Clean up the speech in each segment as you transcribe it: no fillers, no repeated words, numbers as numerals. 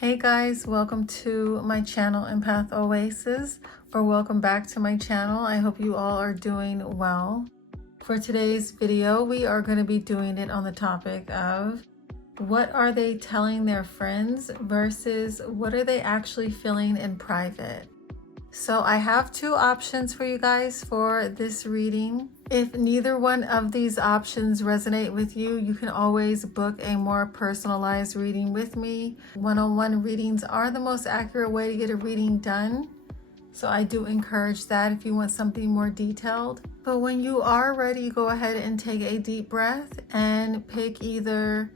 Hey guys, welcome to my channel EmpathOasis, or welcome back to my channel. I hope you all are doing well. For today's video, we are going to be doing it on the topic of what are they telling their friends versus what are they actually feeling in private. So I have two options for you guys for this reading. If neither one of these options resonate with you, you can always book a more personalized reading with me. One-on-one readings are the most accurate way to get a reading done. So I do encourage that if you want something more detailed. But when you are ready, go ahead and take a deep breath and pick either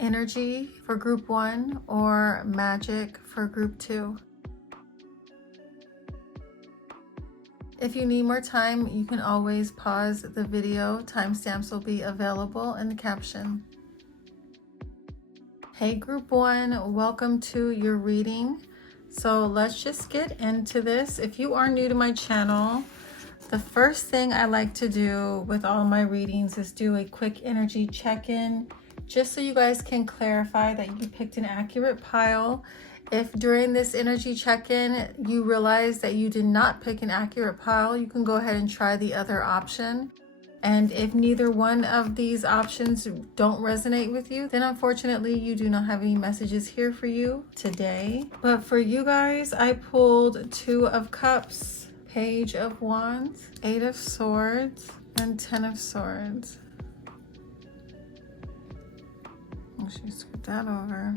energy for group 1 or magic for group 2. If you need more time, you can always pause the video. Timestamps will be available in the caption. Hey group 1, welcome to your reading. So let's just get into this. If you are new to my channel, the first thing I like to do with all my readings is do a quick energy check-in, just so you guys can clarify that you picked an accurate pile. If during this energy check-in you realize that you did not pick an accurate pile, you can go ahead and try the other option. And if neither one of these options don't resonate with you, then unfortunately you do not have any messages here for you today. But for you guys, I pulled 2 of Cups, Page of Wands, 8 of Swords, and 10 of Swords. Actually, scoot that over.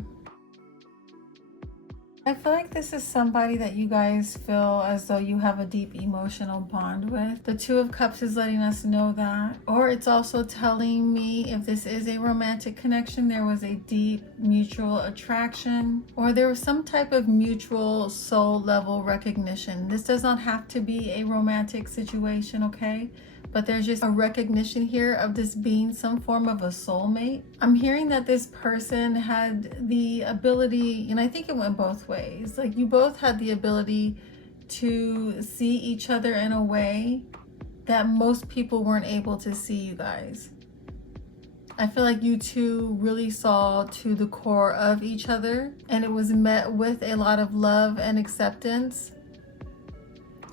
I feel like this is somebody that you guys feel as though you have a deep emotional bond with. The 2 of Cups is letting us know that. Or it's also telling me if this is a romantic connection, there was a deep mutual attraction, or there was some type of mutual soul level recognition. This does not have to be a romantic situation, okay? But there's just a recognition here of this being some form of a soulmate. I'm hearing that this person had the ability, and I think it went both ways. Like, you both had the ability to see each other in a way that most people weren't able to see you guys. I feel like you two really saw to the core of each other, and it was met with a lot of love and acceptance.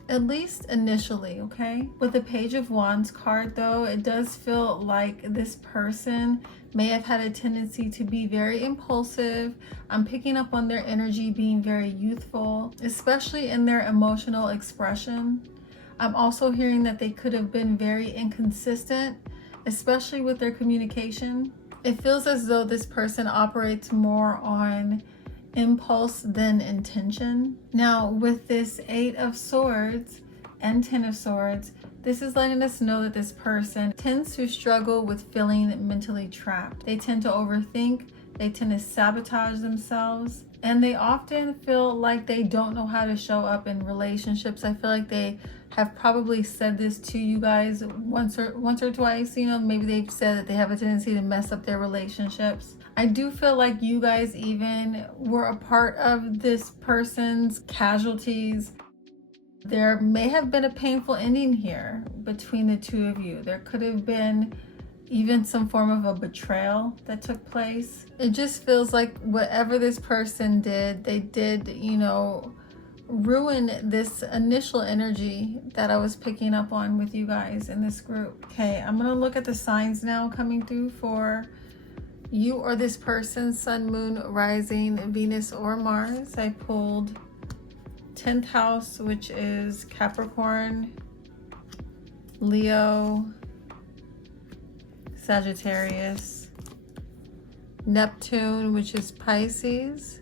At least initially, okay? With the Page of Wands card though, it does feel like this person may have had a tendency to be very impulsive. I'm picking up on their energy being very youthful, especially in their emotional expression. I'm also hearing that they could have been very inconsistent, especially with their communication. It feels as though this person operates more on impulse than intention. Now with this 8 of Swords and 10 of Swords, this is letting us know that this person tends to struggle with feeling mentally trapped. They tend to overthink, they tend to sabotage themselves, and they often feel like they don't know how to show up in relationships. I feel like they have probably said this to you guys once or twice. You know, maybe they've said that they have a tendency to mess up their relationships. I do feel like you guys even were a part of this person's casualties. There may have been a painful ending here between the 2 of you. There could have been even some form of a betrayal that took place. It just feels like whatever this person did, they did, you know, ruin this initial energy that I was picking up on with you guys in this group. Okay, I'm gonna look at the signs now coming through for you or this person: Sun, Moon, Rising, Venus, or Mars. I pulled 10th house, which is Capricorn, Leo, Sagittarius, Neptune, which is Pisces,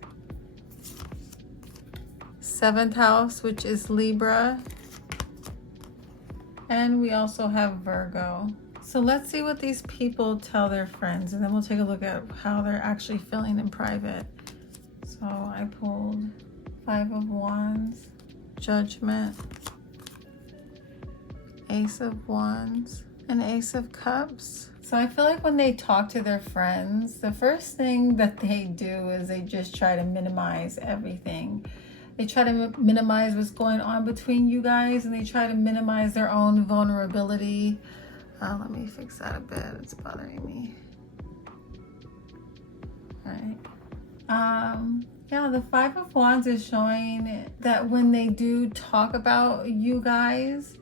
7th house, which is Libra, and we also have Virgo. So let's see what these people tell their friends, and then we'll take a look at how they're actually feeling in private. So I pulled 5 of Wands, Judgment, Ace of Wands, and Ace of Cups. So I feel like when they talk to their friends, the first thing that they do is they just try to minimize everything. They try to minimize what's going on between you guys, and they try to minimize their own vulnerability. Let me fix that a bit. It's bothering me. All right. Yeah, the Five of Wands is showing that when they do talk about you guys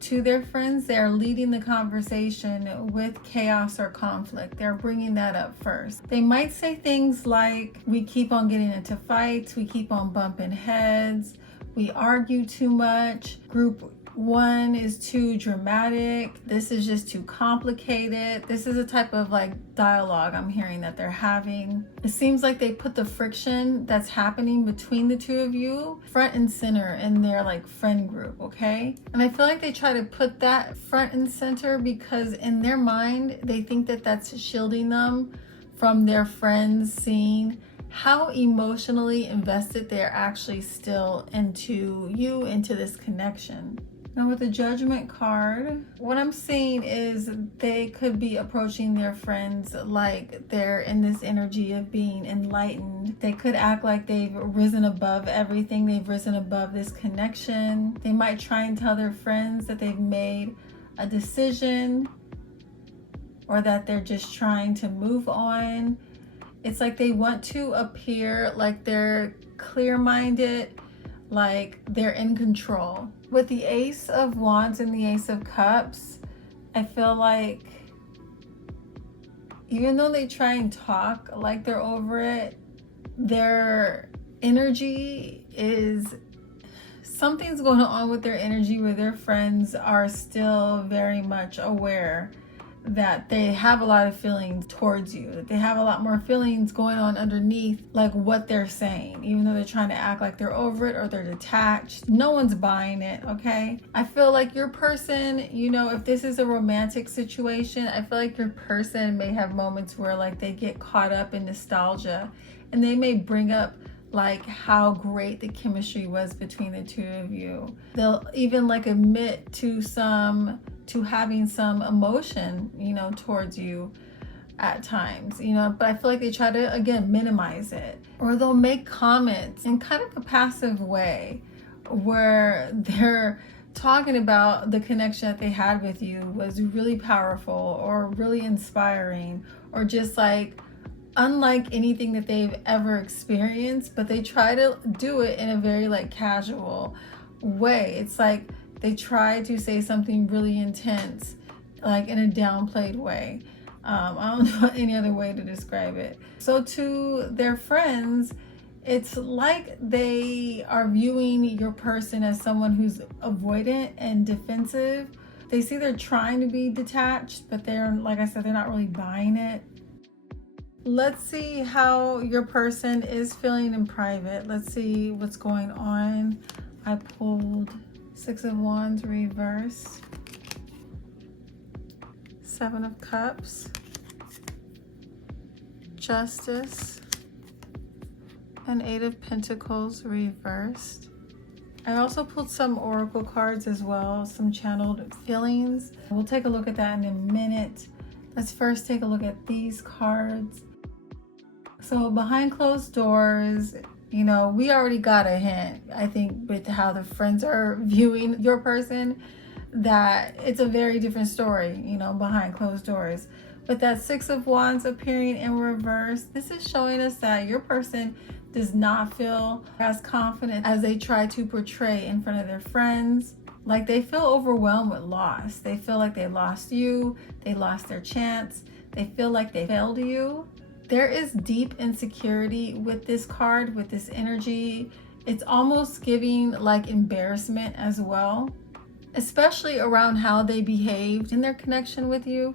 to their friends, they're leading the conversation with chaos or conflict. They're bringing that up first. They might say things like, we keep on getting into fights, we keep on bumping heads, we argue too much, group one is too dramatic, this is just too complicated. This is a type of like dialogue I'm hearing that they're having. It seems like they put the friction that's happening between the two of you front and center in their like friend group, okay? And I feel like they try to put that front and center because in their mind they think that that's shielding them from their friends seeing how emotionally invested they're actually still into you, into this connection. Now with the Judgment card, what I'm seeing is they could be approaching their friends like they're in this energy of being enlightened. They could act like they've risen above everything. They've risen above this connection. They might try and tell their friends that they've made a decision or that they're just trying to move on. It's like they want to appear like they're clear-minded, like they're in control. With the Ace of Wands and the Ace of Cups, I feel like even though they try and talk like they're over it, their energy is, something's going on with their energy where their friends are still very much aware that they have a lot of feelings towards you, that they have a lot more feelings going on underneath like what they're saying, even though they're trying to act like they're over it or they're detached. No one's buying it, okay? I feel like your person, you know, if this is a romantic situation, I feel like your person may have moments where like they get caught up in nostalgia and they may bring up like how great the chemistry was between the two of you. They'll even like admit to having some emotion, you know, towards you at times, you know, but I feel like they try to, again, minimize it. Or they'll make comments in kind of a passive way where they're talking about the connection that they had with you was really powerful or really inspiring or just like unlike anything that they've ever experienced, but they try to do it in a very like casual way. It's like they try to say something really intense, like in a downplayed way. I don't know any other way to describe it. So to their friends, it's like they are viewing your person as someone who's avoidant and defensive. They see they're trying to be detached, but they're, like I said, they're not really buying it. Let's see how your person is feeling in private. Let's see what's going on. I pulled Six of Wands reversed, Seven of Cups, Justice, and Eight of Pentacles reversed. I also pulled some oracle cards as well, some channeled feelings. We'll take a look at that in a minute. Let's first take a look at these cards. So behind closed doors, you know, we already got a hint, I think, with how the friends are viewing your person, that it's a very different story, you know, behind closed doors. But that Six of Wands appearing in reverse, this is showing us that your person does not feel as confident as they try to portray in front of their friends. Like they feel overwhelmed with loss. They feel like they lost you, they lost their chance, they feel like they failed you. There is deep insecurity with this card, with this energy. It's almost giving like embarrassment as well, especially around how they behaved in their connection with you.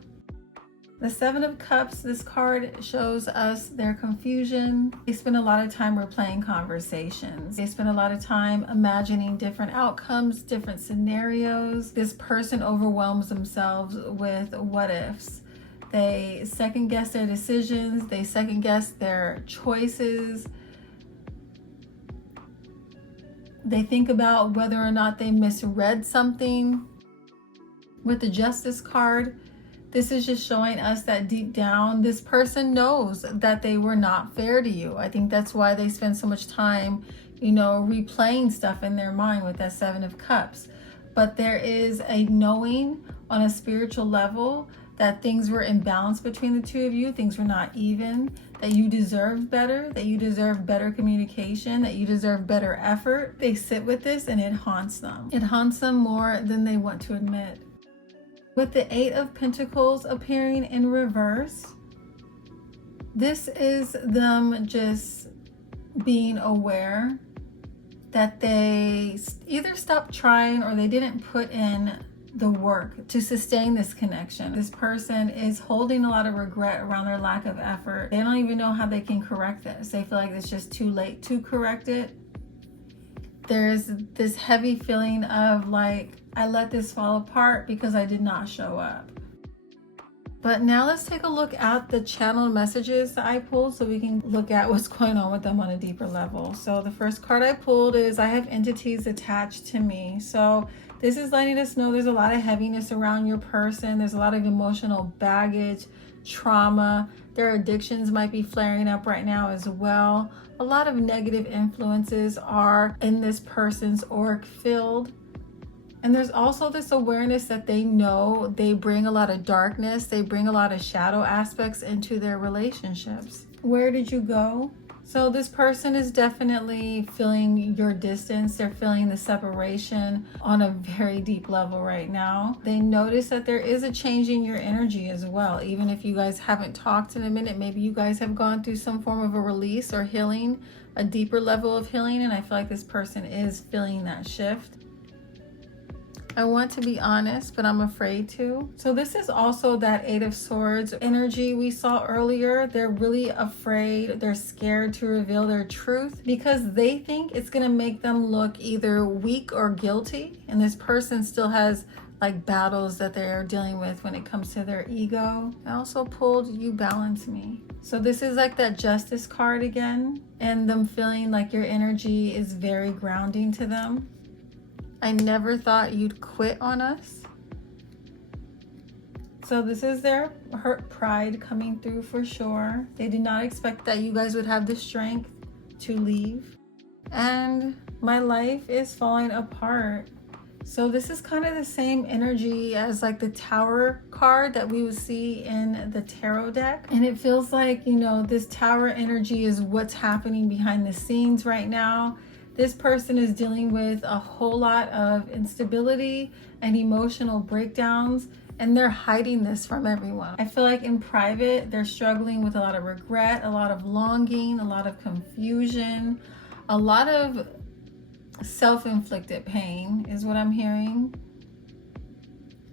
The Seven of Cups, this card shows us their confusion. They spend a lot of time replaying conversations. They spend a lot of time imagining different outcomes, different scenarios. This person overwhelms themselves with what ifs. They second guess their decisions. They second guess their choices. They think about whether or not they misread something. With the Justice card, this is just showing us that deep down, this person knows that they were not fair to you. I think that's why they spend so much time, you know, replaying stuff in their mind with that Seven of Cups. But there is a knowing on a spiritual level that things were imbalanced between the two of you, things were not even, that you deserve better, that you deserve better communication, that you deserve better effort. They sit with this and it haunts them. It haunts them more than they want to admit. With the Eight of Pentacles appearing in reverse, this is them just being aware that they either stopped trying or they didn't put in the work to sustain this connection. This person is holding a lot of regret around their lack of effort. They don't even know how they can correct this. They feel like it's just too late to correct it. There's this heavy feeling of like, I let this fall apart because I did not show up. But now let's take a look at the channeled messages that I pulled so we can look at what's going on with them on a deeper level. So the first card I pulled is I have entities attached to me. So this is letting us know there's a lot of heaviness around your person. There's a lot of emotional baggage, trauma. Their addictions might be flaring up right now as well. A lot of negative influences are in this person's auric field. And there's also this awareness that they know they bring a lot of darkness. They bring a lot of shadow aspects into their relationships. Where did you go? So this person is definitely feeling your distance. They're feeling the separation on a very deep level right now. They notice that there is a change in your energy as well. Even if you guys haven't talked in a minute, maybe you guys have gone through some form of a release or healing, a deeper level of healing. And I feel like this person is feeling that shift. I want to be honest, but I'm afraid to. So this is also that Eight of Swords energy we saw earlier. They're really afraid. They're scared to reveal their truth because they think it's going to make them look either weak or guilty. And this person still has like battles that they're dealing with when it comes to their ego. I also pulled You Balance Me. So this is like that Justice card again, and them feeling like your energy is very grounding to them. I never thought you'd quit on us. So this is their hurt pride coming through for sure. They did not expect that you guys would have the strength to leave. And my life is falling apart. So this is kind of the same energy as like the Tower card that we would see in the tarot deck. And it feels like, you know, this Tower energy is what's happening behind the scenes right now. This person is dealing with a whole lot of instability and emotional breakdowns, and they're hiding this from everyone. I feel like in private, they're struggling with a lot of regret, a lot of longing, a lot of confusion, a lot of self-inflicted pain is what I'm hearing.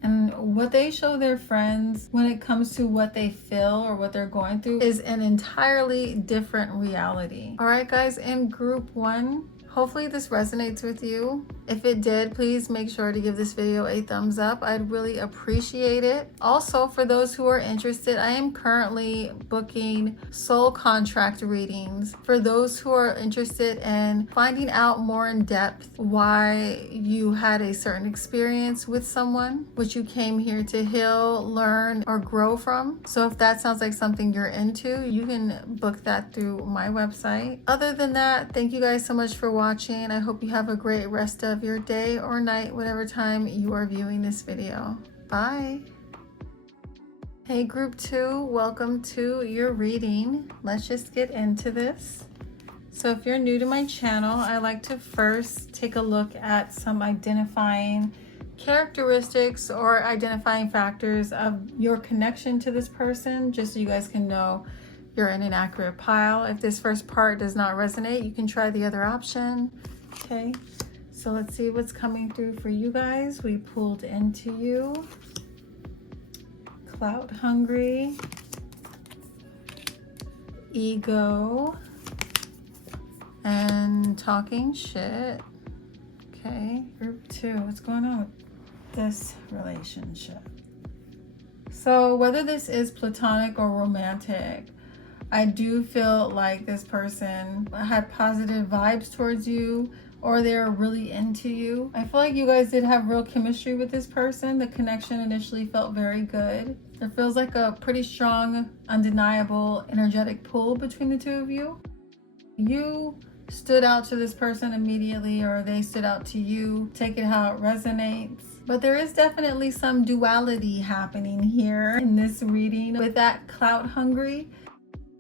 And what they show their friends when it comes to what they feel or what they're going through is an entirely different reality. All right, guys, in group one, hopefully this resonates with you. If it did, please make sure to give this video a thumbs up. I'd really appreciate it. Also, for those who are interested, I am currently booking soul contract readings. For those who are interested in finding out more in depth why you had a certain experience with someone, which you came here to heal, learn, or grow from. So if that sounds like something you're into, you can book that through my website. Other than that, thank you guys so much for watching. I hope you have a great rest of your day or night, whatever time you are viewing this video. Bye. Hey group two, welcome to your reading. Let's just get into this. So if you're new to my channel, I like to first take a look at some identifying characteristics or identifying factors of your connection to this person, just so you guys can know you're in an accurate pile. If this first part does not resonate, you can try the other option. Okay, so let's see what's coming through for you guys. We pulled Into You, Clout Hungry, Ego, and Talking Shit. Okay, group two, what's going on with this relationship? So whether this is platonic or romantic, I do feel like this person had positive vibes towards you, or they're really into you. I feel like you guys did have real chemistry with this person. The connection initially felt very good. There feels like a pretty strong, undeniable, energetic pull between the two of you. You stood out to this person immediately, or they stood out to you. Take it how it resonates. But there is definitely some duality happening here in this reading with that clout hungry.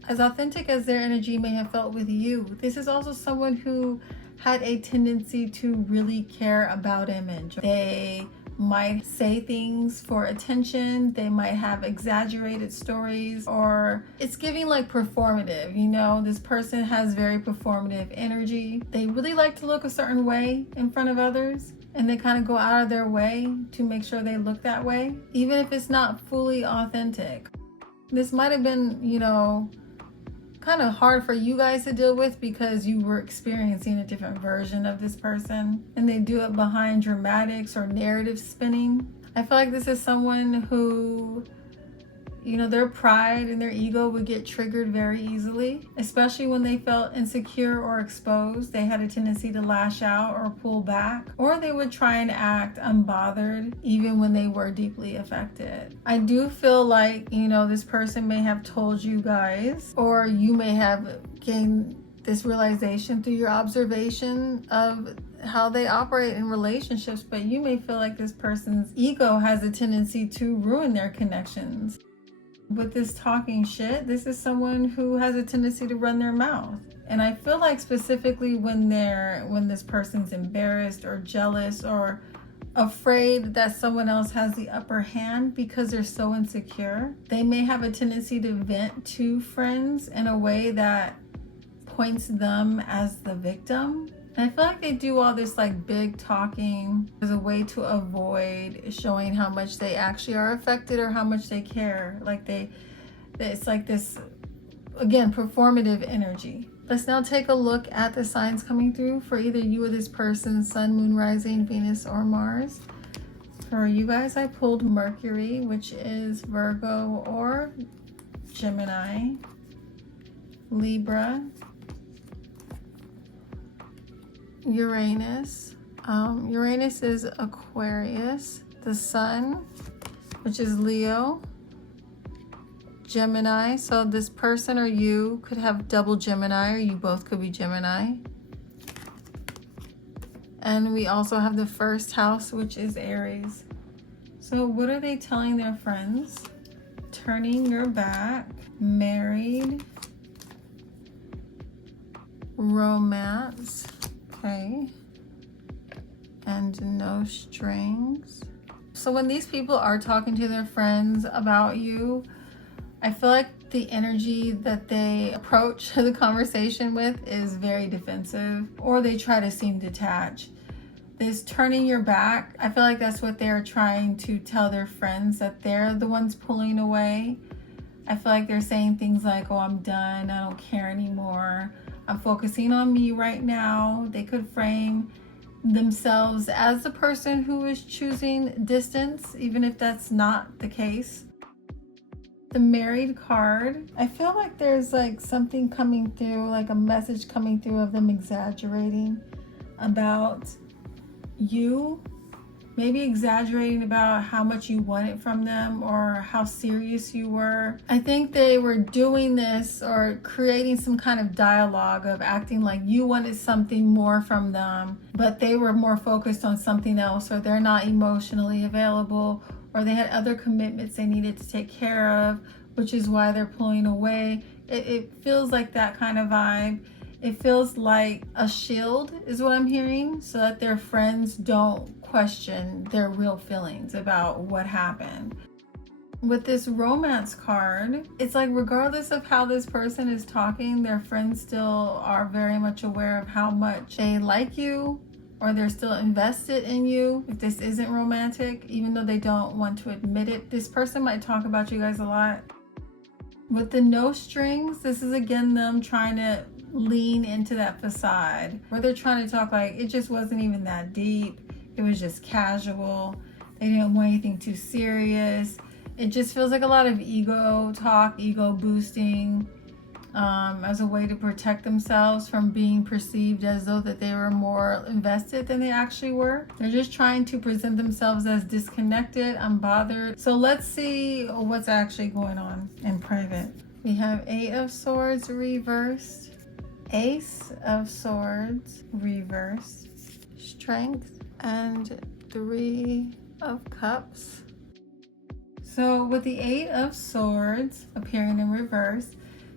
As authentic as their energy may have felt with you, this is also someone who had a tendency to really care about image. They might say things for attention, they might have exaggerated stories, or it's giving like performative, you know, this person has very performative energy. They really like to look a certain way in front of others, and they kind of go out of their way to make sure they look that way, even if it's not fully authentic. This might have been, you know, kind of hard for you guys to deal with because you were experiencing a different version of this person, and they do it behind dramatics or narrative spinning. I feel like this is someone who, you know, their pride and their ego would get triggered very easily, especially when they felt insecure or exposed. They had a tendency to lash out or pull back, or they would try and act unbothered even when they were deeply affected. I do feel like, you know, this person may have told you guys, or you may have gained this realization through your observation of how they operate in relationships, but you may feel like this person's ego has a tendency to ruin their connections. With this talking shit, this is someone who has a tendency to run their mouth. And I feel like specifically when this person's embarrassed or jealous or afraid that someone else has the upper hand because they're so insecure, they may have a tendency to vent to friends in a way that points them as the victim. And I feel like they do all this like big talking as a way to avoid showing how much they actually are affected or how much they care. Like it's like this, again, performative energy. Let's now take a look at the signs coming through for either you or this person, Sun, Moon, Rising, Venus, or Mars. For you guys, I pulled Mercury, which is Virgo or Gemini, Libra, Uranus. Uranus is Aquarius. The Sun, which is Leo, Gemini. So this person or you could have double Gemini, or you both could be Gemini. And we also have the first house, which is Aries. So what are they telling their friends? Turning your back, married, romance, okay, and no strings. So when these people are talking to their friends about you, I feel like the energy that they approach the conversation with is very defensive, or they try to seem detached. This turning your back, I feel like that's what they're trying to tell their friends, that they're the ones pulling away. I feel like they're saying things like, oh, I'm done, I don't care anymore, I'm focusing on me right now. They could frame themselves as the person who is choosing distance, even if that's not the case. The married card, I feel like there's like something coming through, like a message coming through of them exaggerating about you, maybe exaggerating about how much you wanted from them or how serious you were. I think they were doing this or creating some kind of dialogue of acting like you wanted something more from them, but they were more focused on something else, or they're not emotionally available, or they had other commitments they needed to take care of, which is why they're pulling away. It feels like that kind of vibe. It feels like a shield is what I'm hearing, so that their friends don't question their real feelings about what happened. With this romance card, it's like regardless of how this person is talking, their friends still are very much aware of how much they like you, or they're still invested in you. If this isn't romantic, even though they don't want to admit it, this person might talk about you guys a lot. With the no strings, this is again them trying to lean into that facade where they're trying to talk like it just wasn't even that deep. It was just casual. They didn't want anything too serious. It just feels like a lot of ego talk, ego boosting, as a way to protect themselves from being perceived as though that they were more invested than they actually were. They're just trying to present themselves as disconnected, unbothered. So let's see what's actually going on in private. We have 8 of Swords reversed, Ace of Swords, reverse, Strength, and 3 of Cups. So with the 8 of Swords appearing in reverse,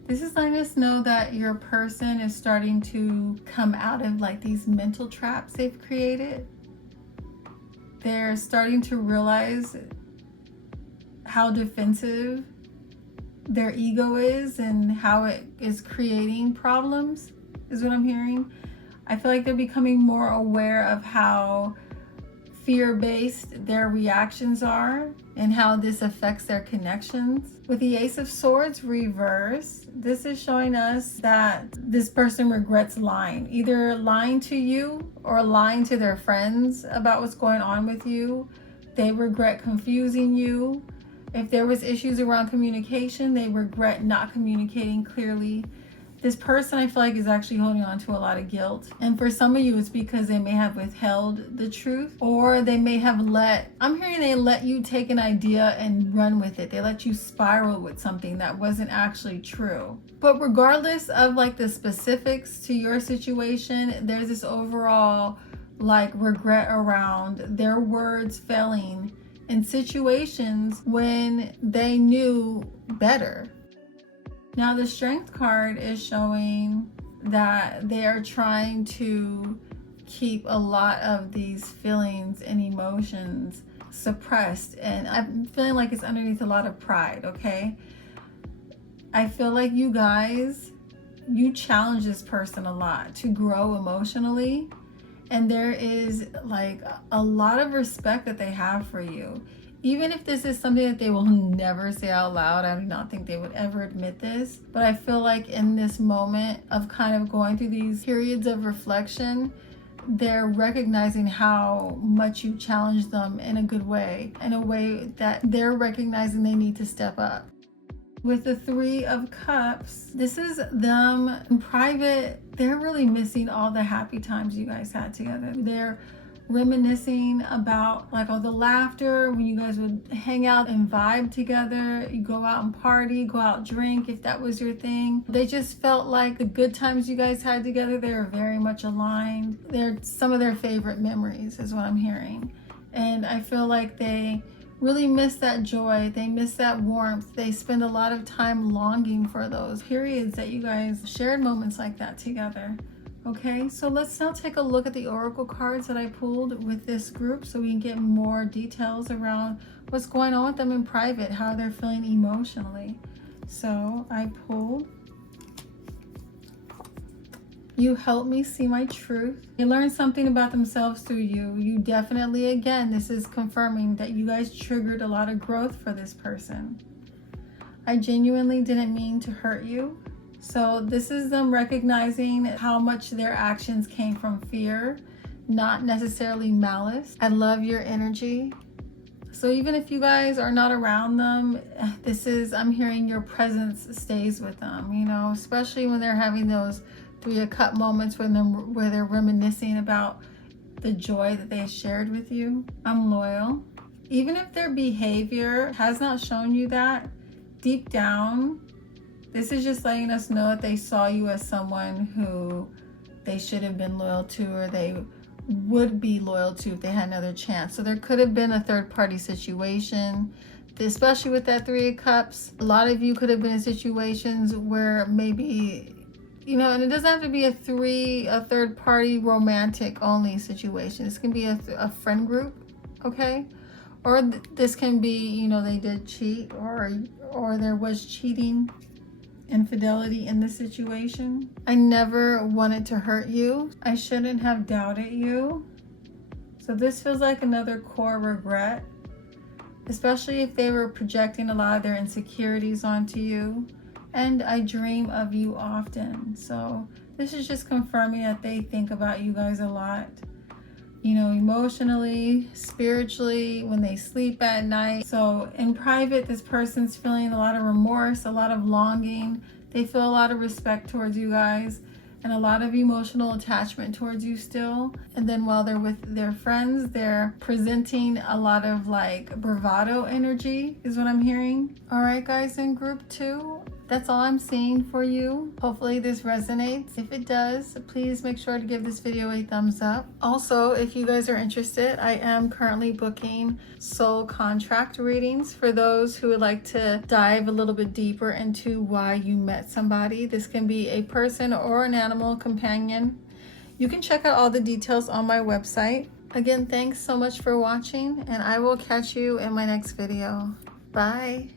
this is letting us know that your person is starting to come out of like these mental traps they've created. They're starting to realize how defensive their ego is and how it is creating problems, is what I'm hearing. I feel like they're becoming more aware of how fear-based their reactions are and how this affects their connections. With the Ace of Swords reverse, this is showing us that this person regrets lying, either lying to you or lying to their friends about what's going on with you. They regret confusing you. If there was issues around communication, they regret not communicating clearly. This person, I feel like, is actually holding on to a lot of guilt. And for some of you, it's because they may have withheld the truth, or they may have I'm hearing they let you take an idea and run with it. They let you spiral with something that wasn't actually true. But regardless of like the specifics to your situation, there's this overall like regret around their words failing in situations when they knew better. Now the Strength card is showing that they are trying to keep a lot of these feelings and emotions suppressed, and I'm feeling like it's underneath a lot of pride, okay? I feel like you challenge this person a lot to grow emotionally, and there is like a lot of respect that they have for you. Even if this is something that they will never say out loud, I do not think they would ever admit this, but I feel like in this moment of kind of going through these periods of reflection, they're recognizing how much you challenge them in a good way, in a way that they're recognizing they need to step up. With the 3 of Cups, this is them in private. They're really missing all the happy times you guys had together. They're reminiscing about like all the laughter when you guys would hang out and vibe together. You go out and party, go out drink if that was your thing. They just felt like the good times you guys had together, they were very much aligned. They're some of their favorite memories is what I'm hearing. And I feel like they really miss that joy. They miss that warmth. They spend a lot of time longing for those periods that you guys shared moments like that together. Okay, so let's now take a look at the oracle cards that I pulled with this group so we can get more details around what's going on with them in private, how they're feeling emotionally. So I pulled, you help me see my truth. They learn something about themselves through you. You definitely, again, this is confirming that you guys triggered a lot of growth for this person. I genuinely didn't mean to hurt you. So this is them recognizing how much their actions came from fear, not necessarily malice. I love your energy. So even if you guys are not around them, I'm hearing your presence stays with them, you know, especially when they're having those 3 of Cup moments where they're reminiscing about the joy that they shared with you. I'm loyal. Even if their behavior has not shown you that, deep down, this is just letting us know that they saw you as someone who they should have been loyal to, or they would be loyal to if they had another chance. So there could have been a third-party situation, especially with that 3 of Cups. A lot of you could have been in situations where maybe, you know, and it doesn't have to be a third-party romantic only situation. This can be a friend group, okay? Or this can be, you know, they did cheat, or there was cheating, infidelity in the situation. I never wanted to hurt you. I shouldn't have doubted you. So this feels like another core regret, especially if they were projecting a lot of their insecurities onto you. And I dream of you often. So this is just confirming that they think about you guys a lot, you know, emotionally, spiritually, when they sleep at night. So in private, this person's feeling a lot of remorse, a lot of longing. They feel a lot of respect towards you guys and a lot of emotional attachment towards you still. And then while they're with their friends, they're presenting a lot of like bravado energy is what I'm hearing. All right, guys, in group 2, That's all I'm seeing for you. Hopefully this resonates. If it does, please make sure to give this video a thumbs up. Also, if you guys are interested, I am currently booking soul contract readings for those who would like to dive a little bit deeper into why you met somebody. This can be a person or an animal companion. You can check out all the details on my website. Again, thanks so much for watching, and I will catch you in my next video. Bye.